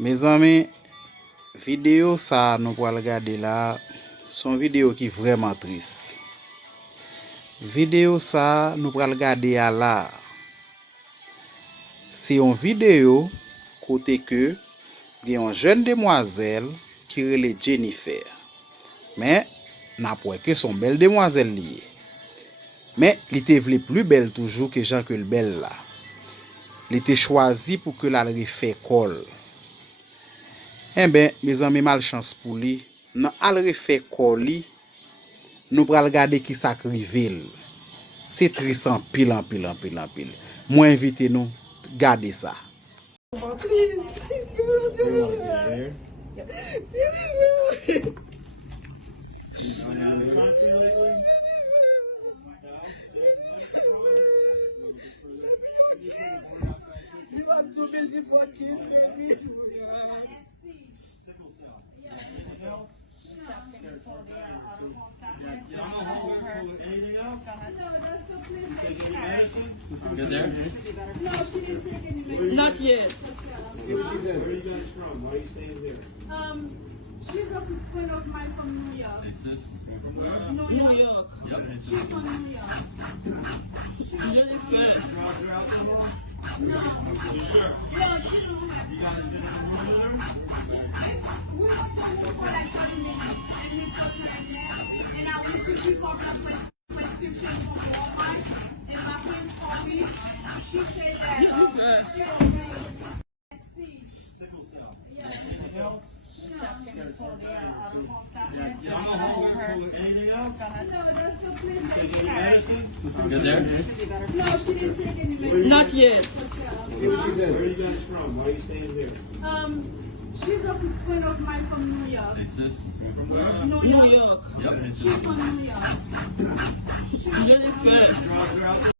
Mes amis, vidéo ça nous pour regarder là, son vidéo qui vraiment triste. Vidéo ça nous pour regarder là. C'est une vidéo côté que il y a une jeune demoiselle qui relève Jennifer. Mais n'a pas que son belle demoiselle liée. Mais il était plus belle toujours que Jean que le belle là. Il était choisi pour que la refè col. Eh bien, mes amis, malchance pour lui. Dans al refè col li, nous pral regarder qui ça krivel. C'est triste en pile, en pile, en pile, en pile. Moi invité nous, garder ça. Good there? No, she didn't take any medication. Not yet. See what she said. Where are you guys from? Why are you staying here? She's a friend of mine from New York. Is this? New New York. York. Yep. She's from New York. Jennifer. No. Yeah, she don't have. You guys been on the road with her? We were talking for like 10 minutes. And we talked like that. And I went to pick up my prescription from Walmart. And my friend called me. She said that. Sickle cell. Yeah. Anything else? No, Anything else? that's the plan. Taking any medicine? Good there? No, she didn't take any medicine. Not yet. See what she said. Where are you guys from? Why are you staying here? She's a friend of mine from New York. Is this? New New York. York. Yep. She's from New York. Jennifer. Drugs are out.